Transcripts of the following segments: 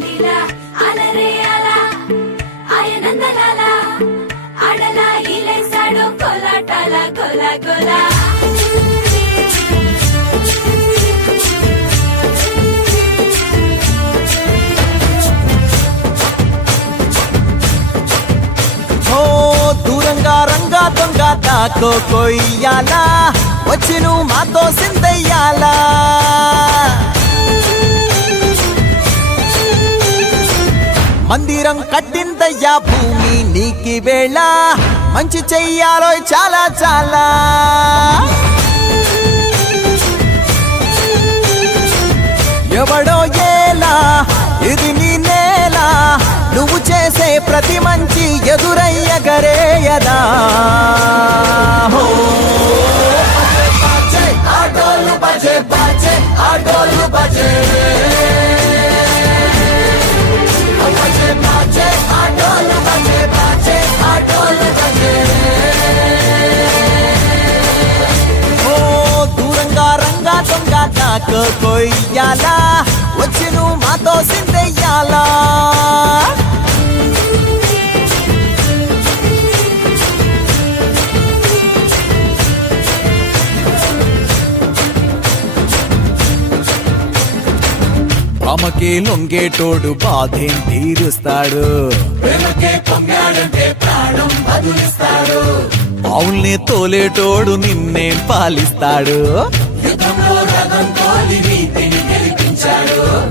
లీలా అలరే అలా ఆయనందలాల ఆడలా ఈలేసాడు కోలాటాల గోలా గోలా దూరంగా రంగా దొంగ దాకో కొయ్యాలా వచ్చి నువ్వు మాతో సిందయ్యాలా మందిరం కట్టిందయ్యా భూమి నీకి వేళ మంచి చెయ్యాలో చాలా చాలా ఎవడో ఏలా ఇది నీ నేల నువ్వు చేసే ప్రతి మంచి ఎదురయ్యగరేయదా ఆటోలు బజే బజే ఆటోలు బజే ఆటోలు బజే బజే ఆటోలు బజే దూరంగా రంగా దొంగ నాకు కొయ్యాలా వచ్చి నువ్వు మాతో సిందెయ్యాలా ఆమెకి లొంగేటోడు బాధేం తీరుస్తాడు ఆవుల్ని తోలేటోడు నిన్నేం పాలిస్తాడు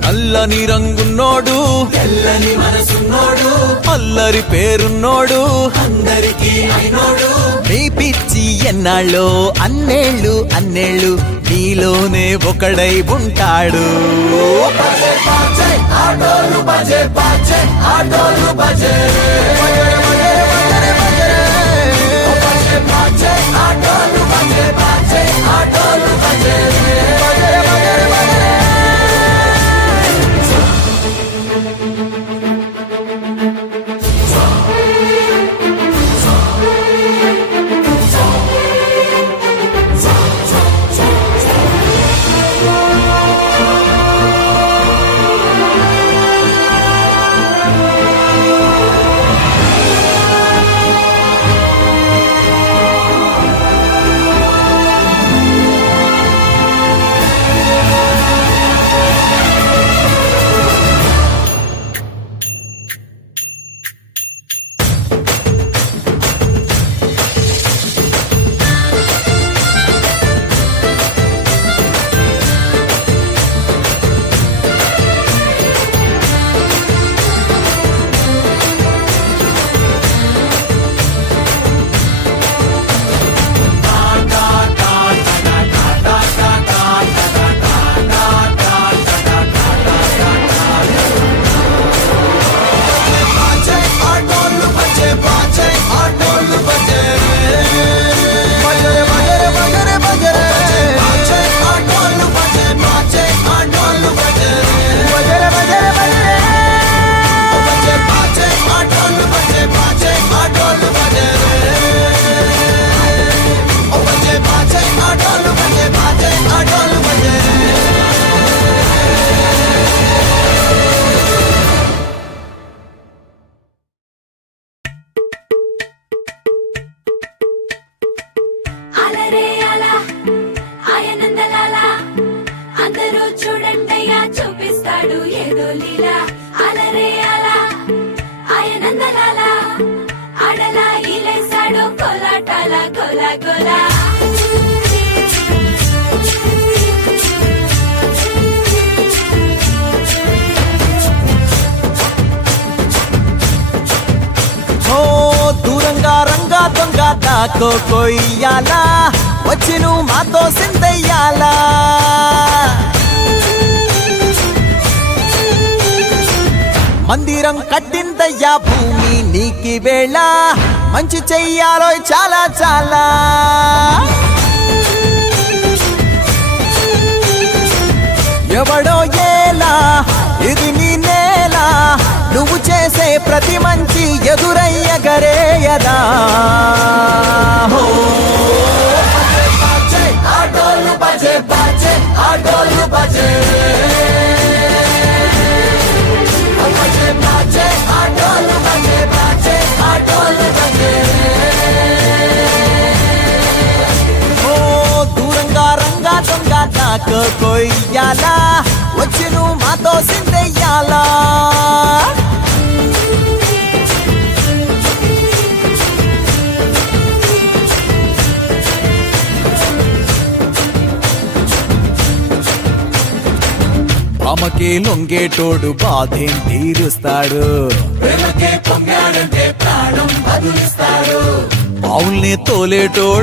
నల్లని రంగున్నోడు తెల్లని మనసున్నోడు అల్లరి పేరున్నోడు అందరికీ అయినోడు నీ పిచ్చి ఎన్నాళ్ళో అన్నేళ్ళు అన్నేళ్ళు నీలోనే ఒకడై ఉంటాడు ఆటోలు బజే బజే ఆటోలు బజే ఆటోలు బజే బజే ఆటోలు బజే దూరంగా రంగా దొంగ దాకో కొయ్యాలా వచ్చి నువ్వు మాతో సిందయ్యాలా మందిరం కట్టిందయ్యా భూమి నీకి వేళ మంచి చెయ్యాలో చాలా చాలా ఎవడో ఏలా ఇది నీ నేల నువ్వు చేసే ప్రతి మంచి ఎదురయ్యగరేయదా ఆటోలు బజే బజే ఆటోలు బజే వచ్చి నువ్వు మాతో సిందెయ్యాలా ఆమెకి లొంగేటోడు బాధేం తీరుస్తాడు పావుల్ని తోలేటోడు